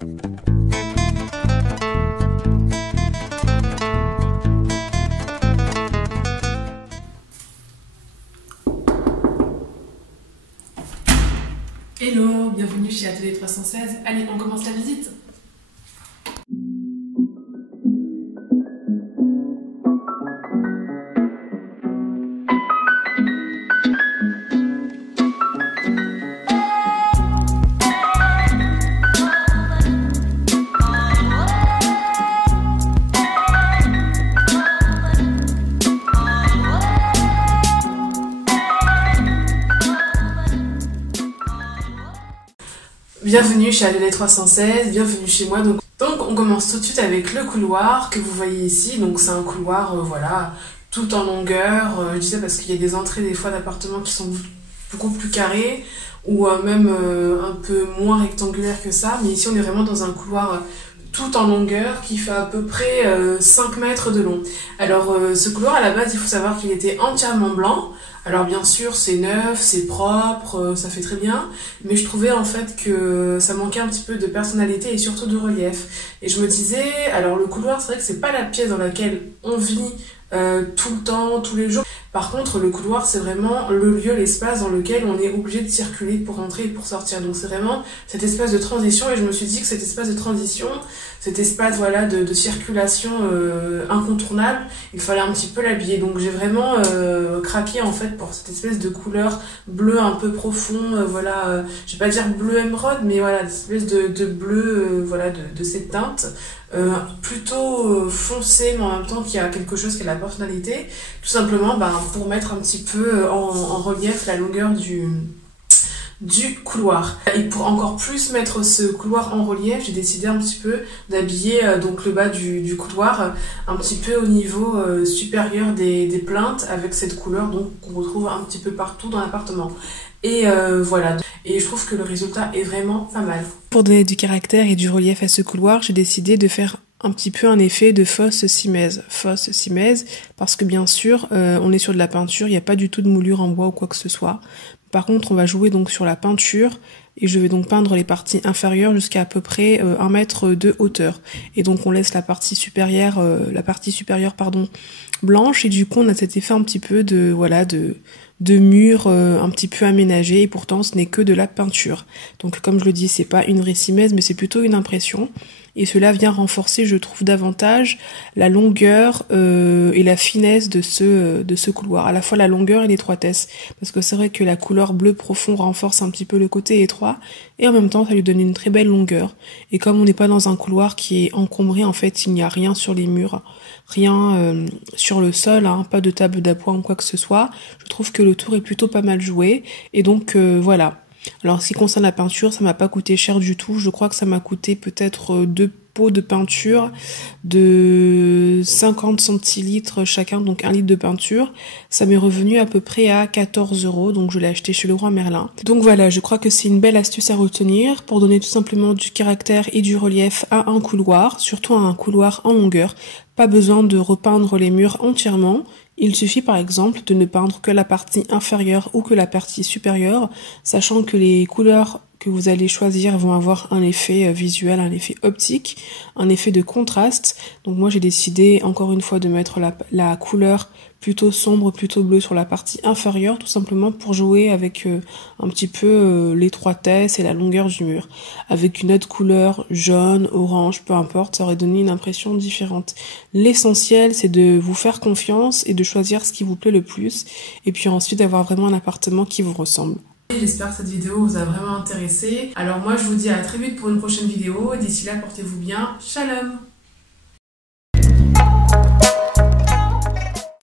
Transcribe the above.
Hello, bienvenue chez Atelier 316. Allez, on commence la visite. Bienvenue chez Atelier 316, bienvenue chez moi. Donc on commence tout de suite avec le couloir que vous voyez ici. Donc c'est un couloir voilà, tout en longueur. Je dis ça parce qu'il y a des entrées des fois d'appartements qui sont beaucoup plus carrées ou même un peu moins rectangulaires que ça. Mais ici on est vraiment dans un couloir tout en longueur qui fait à peu près 5 mètres de long. Alors ce couloir à la base, il faut savoir qu'il était entièrement blanc. Alors bien sûr c'est neuf, c'est propre, ça fait très bien, mais je trouvais en fait que ça manquait un petit peu de personnalité et surtout de relief. Et je me disais, alors le couloir, c'est vrai que c'est pas la pièce dans laquelle on vit tout le temps, tous les jours. Par contre le couloir, c'est vraiment le lieu, l'espace dans lequel on est obligé de circuler pour rentrer et pour sortir. Donc c'est vraiment cet espace de transition, et je me suis dit que cet espace de transition, cet espace voilà de circulation incontournable, il fallait un petit peu l'habiller. Donc j'ai vraiment craqué en fait pour cette espèce de couleur bleu un peu profond, voilà, je vais pas dire bleu émeraude, mais voilà, cette espèce de bleu, voilà, de cette teinte. Plutôt foncé, mais en même temps qui a quelque chose qui a de la personnalité, tout simplement pour mettre un petit peu en relief la longueur du couloir. Et pour encore plus mettre ce couloir en relief, j'ai décidé un petit peu d'habiller donc le bas du couloir un petit peu au niveau supérieur des plinthes, avec cette couleur donc qu'on retrouve un petit peu partout dans l'appartement. Et voilà, et je trouve que le résultat est vraiment pas mal. Pour donner du caractère et du relief à ce couloir, j'ai décidé de faire un petit peu un effet de fausse simèse. Fausse simèse, parce que bien sûr, on est sur de la peinture, il n'y a pas du tout de moulure en bois ou quoi que ce soit. Par contre, on va jouer donc sur la peinture, et je vais donc peindre les parties inférieures jusqu'à peu près 1 mètre de hauteur. Et donc on laisse la partie supérieure, blanche, et du coup on a cet effet un petit peu de mur un petit peu aménagé, et pourtant ce n'est que de la peinture. Donc comme je le dis, c'est pas une vraie simèse, mais c'est plutôt une impression. Et cela vient renforcer, je trouve, davantage la longueur et la finesse de ce couloir. À la fois la longueur et l'étroitesse. Parce que c'est vrai que la couleur bleu profond renforce un petit peu le côté étroit, et en même temps ça lui donne une très belle longueur. Et comme on n'est pas dans un couloir qui est encombré, en fait il n'y a rien sur les murs, rien sur le sol, hein, pas de table d'appoint ou quoi que ce soit. Je trouve que le tour est plutôt pas mal joué. Et donc voilà. Alors, en ce qui concerne la peinture, ça m'a pas coûté cher du tout. Je crois que ça m'a coûté peut-être 2 pots de peinture de 50 centilitres chacun, donc 1 litre de peinture. Ça m'est revenu à peu près à 14 €, donc je l'ai acheté chez Leroy Merlin. Donc voilà, je crois que c'est une belle astuce à retenir pour donner tout simplement du caractère et du relief à un couloir, surtout à un couloir en longueur. Pas besoin de repeindre les murs entièrement. Il suffit par exemple de ne peindre que la partie inférieure ou que la partie supérieure, sachant que les couleurs que vous allez choisir vont avoir un effet visuel, un effet optique, un effet de contraste. Donc moi j'ai décidé encore une fois de mettre la couleur plutôt sombre, plutôt bleue sur la partie inférieure, tout simplement pour jouer avec un petit peu l'étroitesse et la longueur du mur. Avec une autre couleur, jaune, orange, peu importe, ça aurait donné une impression différente. L'essentiel, c'est de vous faire confiance et de choisir ce qui vous plaît le plus, et puis ensuite d'avoir vraiment un appartement qui vous ressemble. J'espère que cette vidéo vous a vraiment intéressé. Alors moi je vous dis à très vite pour une prochaine vidéo, et d'ici là portez-vous bien, shalom.